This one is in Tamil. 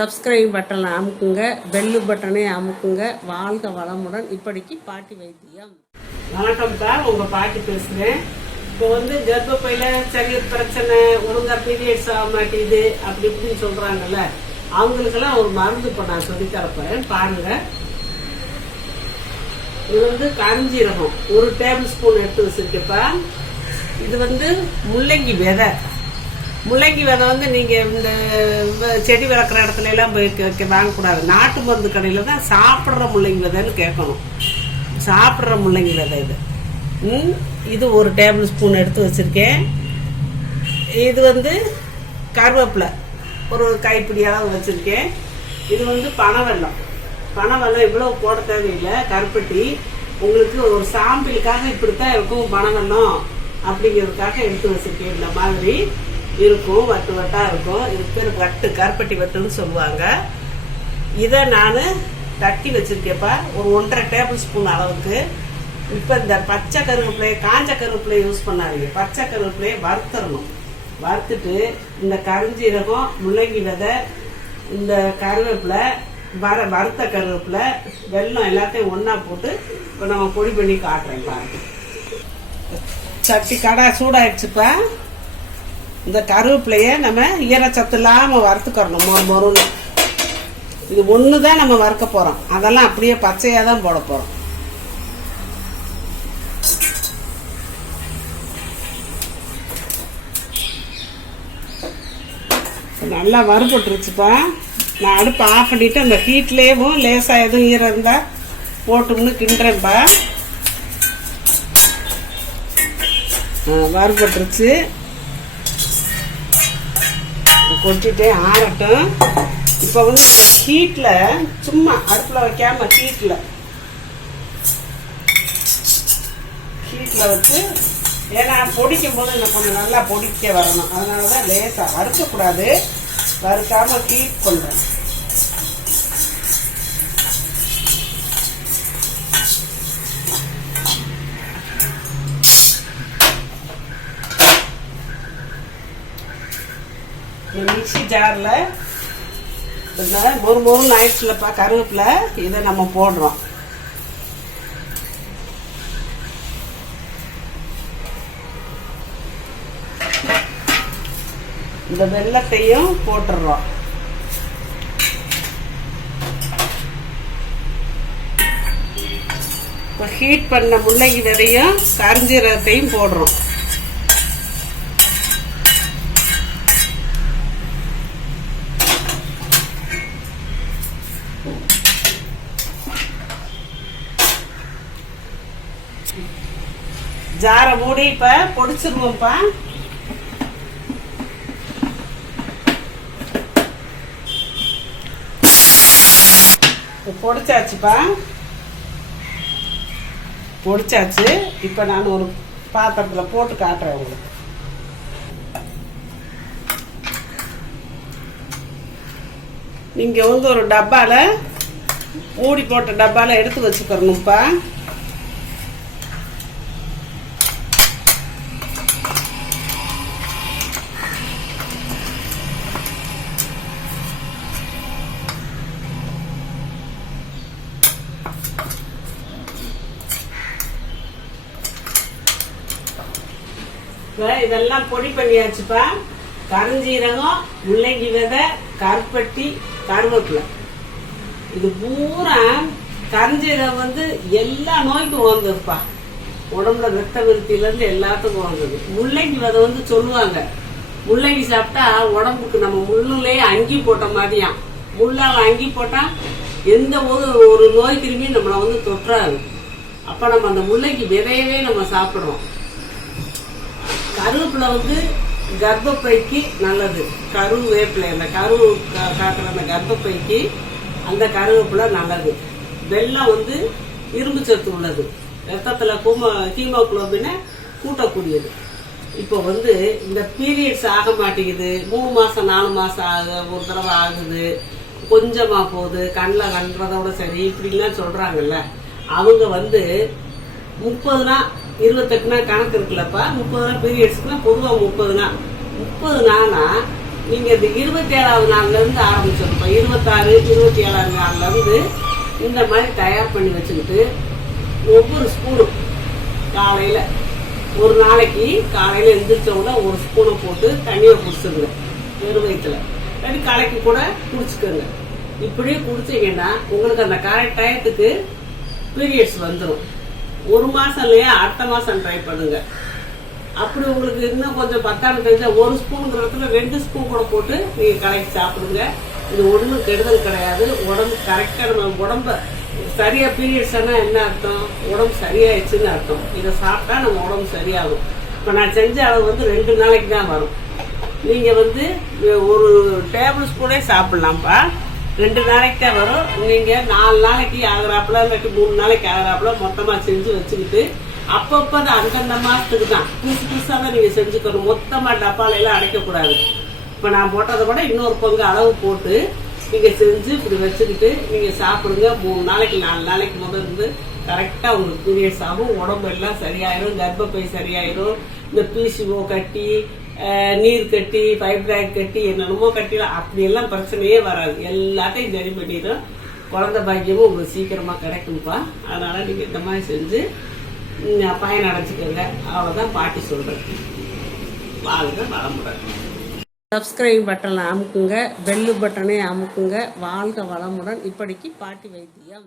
சப்ஸ்கிரைப் பட்டனை அமுக்குங்க, பெல்லு பட்டனை அமுக்குங்க. வாழ்க வளமுடன். இப்படிக்கு பாட்டி வைத்தியம். வணக்கம்ப்பா, உங்கள் பாட்டி பேசுகிறேன். இப்போ கர்ப்பப்பையில் சரி பிரச்சனை, ஒழுங்காக பீரியட்ஸ் ஆக மாட்டேங்குது அப்படி இப்படின்னு சொல்கிறாங்கல்ல, அவங்களுக்கெல்லாம் ஒரு மருந்து இப்போ நான் சொல்லித்தரப்பேன் பாருங்கள். இது கருஞ்சீரகம் 1 டேபிள் ஸ்பூன் எடுத்து வச்சுருக்கப்பா. இது முள்ளங்கி விதை. முள்ளங்கி விதை நீங்கள் இந்த செடி வளர்க்குற இடத்துல எல்லாம் போய் வாங்கக்கூடாது. நாட்டு மருந்து கடையில் தான் சாப்பிட்ற முள்ளங்கி விதைன்னு கேட்கணும். சாப்பிட்ற முள்ளங்கி விதை இது. இது 1 டேபிள் ஸ்பூன் எடுத்து வச்சுருக்கேன். இது கருவேப்பிலை ஒரு கைப்பிடி அளவு வச்சுருக்கேன். இது பனைவெல்லம். பனைவெல்லம் இவ்வளோ போட தேவையில்லை. கருப்பட்டி உங்களுக்கு ஒரு சாம்பிளுக்காக இப்படித்தான் இருக்கும் பனைவெல்லம் அப்படிங்கிறதுக்காக எடுத்து வச்சுருக்கேன். இந்த மாதிரி இருக்கும், வட்டு வட்டாக இருக்கும். இது பேர் வட்டு, கருப்பட்டி வட்டுன்னு சொல்லுவாங்க. இதை நான் தட்டி வச்சுருக்கேப்பா ஒரு 1.5 டேபிள் ஸ்பூன் அளவுக்கு. இப்போ இந்த பச்சை கருவேப்பிலையை, காஞ்ச கருவேப்பிலையை யூஸ் பண்ணாதீங்க. பச்சை கருவேப்பிலையை வறுத்துடணும். வறுத்துட்டு இந்த கருஞ்சீரகம், முள்ளங்கி விதை, இந்த கருவேப்பிலை, வறுத்த கருவேப்பிலை, வெல்லம் எல்லாத்தையும் ஒன்றா போட்டு இப்போ நம்ம பொடி பண்ணி காட்டுறேன் பாருங்க. சட்டி கடை சூடாயிடுச்சுப்பா. இந்த கருவேப்பிலையை நம்ம ஈரச்சத்து இல்லாமல் வறுத்துக்கிறணும். மொறுன்னு இது ஒன்று தான் நம்ம வறுக்க போகிறோம். அதெல்லாம் அப்படியே பச்சையாக தான் போட போகிறோம். நல்லா வறுபட்டுருச்சுப்பா. நான் அடுப்பு ஆஃப் பண்ணிவிட்டு அந்த ஹீட்லேயும் லேசாக எதுவும் ஈரம் இருந்தால் போட்டும்னு கிண்டுறேன்ப்பா. வறுபட்டுருச்சு. கொட்டிட்டே ஆறட்டும். இப்போ ஹீட்டில் சும்மா அடுப்பில் வைக்காம ஹீட்டில் வச்சு, ஏன்னா பொடிக்கும் போது இன்னும் கொஞ்சம் நல்லா பொடிக்க வரணும். அதனால தான் லேசாக வறுக்கக்கூடாது. வறுக்காமல் ஹீட் பண்ணுறேன். மிக்சி ஜாரில் ஒரு ஆயிடுச்சுலப்பா கருவேப்பிலை. இதை நம்ம போடுறோம். இந்த வெல்லத்தையும் போட்டுடுறோம். இப்போ ஹீட் பண்ண முள்ளங்கி விதையும் கருஞ்சீரகத்தையும் போடுறோம். ஜாரை மூடி இப்ப பொடிச்சிருவோம்ப்பா. பொடிச்சாச்சுப்பா. பொடிச்சாச்சு. இப்ப நான் ஒரு பாத்திரத்துல போட்டு காட்டுறேன் உங்களுக்கு. நீங்க ஒரு டப்பால மூடி போட்ட டப்பால எடுத்து வச்சுக்கணும்ப்பா. இதெல்லாம் பொடி பண்ணியாச்சுப்பா. கருஞ்சீரகம், முள்ளங்கி விதை, கருப்பட்டி, கருவேப்பிலை. இது பூரா கருஞ்சீரகம் எல்லா நோய்க்கும் உகந்ததுப்பா. உடம்புல ரத்த விருத்தியிலேருந்து எல்லாத்துக்கும் உகந்தது. முள்ளங்கி விதை சொல்லுவாங்க, முள்ளங்கி சாப்பிட்டா உடம்புக்கு நம்ம முள்ளுலேயே அங்கி போட்ட மாதிரியாம். முள்ளால் அங்கி போட்டா எந்த ஒரு நோய் கிருமியும் நம்மளை தொற்றாது. அப்ப நம்ம அந்த முள்ளங்கி விதையவே நம்ம சாப்பிடுறோம். கருவேப்பிலை கர்ப்பப்பைக்கு நல்லது. கருவேப்பிலை, அந்த காட்டுற அந்த கர்ப்பப்பைக்கு அந்த கருவேப்பிலை நல்லது. வெல்லம் இரும்பு சத்து உள்ளது. ரத்தத்துல ஹீமோகுளோபினை கூட்டக்கூடியது. இப்போ இந்த பீரியட்ஸ் ஆக மாட்டேங்குது. 3 மாசம் 4 மாசம் ஒரு தடவை ஆகுது, கொஞ்சமா போகுது, கண்ணில் கண்டுறதோட சரி இப்படிலாம் சொல்றாங்கல்ல, அவங்க 30 நாள் 28 நாள் கணக்கு இருக்குல்லப்பா. 30 நாள் பீரியட்ஸ்க்குனா பொதுவாக 30 நாள். 30 நாள்னா நீங்கள் இந்த 27வது நாள்லேருந்து ஆரம்பிச்சிருப்போம். 26, 27ஆம் நாள்லேருந்து இந்த மாதிரி தயார் பண்ணி வச்சுக்கிட்டு ஒவ்வொரு ஸ்பூனும் காலையில் ஒரு நாளைக்கு காலையில் எழுந்திரிச்சவங்க ஒரு ஸ்பூனை போட்டு தண்ணியை குடிச்சிருங்க வெறும் வயிற்றுல. தண்ணி கலக்கி கூட குடிச்சுக்கோங்க. இப்படியே குடிச்சிங்கன்னா உங்களுக்கு அந்த கரெக்ட் டயத்துக்கு பீரியட்ஸ் வந்துடும். ஒரு மாதம் இல்லையா, அடுத்த மாதம் ட்ரை பண்ணுங்க. அப்படி உங்களுக்கு இன்னும் கொஞ்சம் பத்தாண்டு தெரிஞ்சால் ஒரு ஸ்பூனுங்கிறதுல 2 ஸ்பூன் கூட போட்டு நீங்கள் கலக்கி சாப்பிடுங்க. இது ஒன்றும் கெடுதல் கிடையாது. உடம்பு கரெக்டாக நம்ம உடம்ப சரியா பீரியட்ஸ் ஆனால் என்ன அர்த்தம்? உடம்பு சரியாயிடுச்சுன்னு அர்த்தம். இதை சாப்பிட்டா நம்ம உடம்பு சரியாகும். இப்போ நான் செஞ்ச அளவு வந்து 2 நாளைக்கு தான் வரும். நீங்கள் வந்து ஒரு டேபிள் ஸ்பூனே சாப்பிட்லாம்ப்பா. 2 நாளைக்கு தான் வரும். நீங்கள் 4 நாளைக்கு ஆகிறாப்புல இல்லாட்டி 3 நாளைக்கு ஆகிறாப்புல மொத்தமாக செஞ்சு வச்சுக்கிட்டு அப்பப்போ தான் அந்தந்த மாதத்துக்கு தான் புதுசாக தான் நீங்கள் செஞ்சுக்கணும். மொத்தமாக டப்பாலையெல்லாம் அடைக்கக்கூடாது. இப்போ நான் போட்டதை கூட இன்னொரு பங்கு அளவு போட்டு நீங்கள் செஞ்சு இப்படி வச்சுக்கிட்டு நீங்கள் சாப்பிடுங்க. 3 நாளைக்கு 4 நாளைக்கு முதல் இருந்து கரெக்டாக உங்களுக்கு பீரியட்ஸ் ஆகும். உடம்பு எல்லாம் சரியாயிரும். கர்ப்பப்பை சரியாயிரும். இந்த பிசிஓ கட்டி, நீர் கட்டி, ஃபைப்ராய்ட் கட்டி, என்னென்னமோ கட்டிலாம் அப்படியெல்லாம் பிரச்சனையே வராது. எல்லாத்தையும் சரி பண்ணிடும். குழந்தை பாக்கியமும் உங்களுக்கு சீக்கிரமாக கிடைக்கும்ப்பா. அதனால் நீங்கள் இந்த மாதிரி செஞ்சு பயன் அடைச்சிக்கோங்க. அவ்வளோதான் பாட்டி சொல்கிறேன். வாழ்க வளமுடன். சப்ஸ்கிரைப் பட்டனை அமுக்குங்க, பெல்லு பட்டனை அமுக்குங்க. வாழ்க வளமுடன். இப்படிக்கு பாட்டி வைத்தியம்.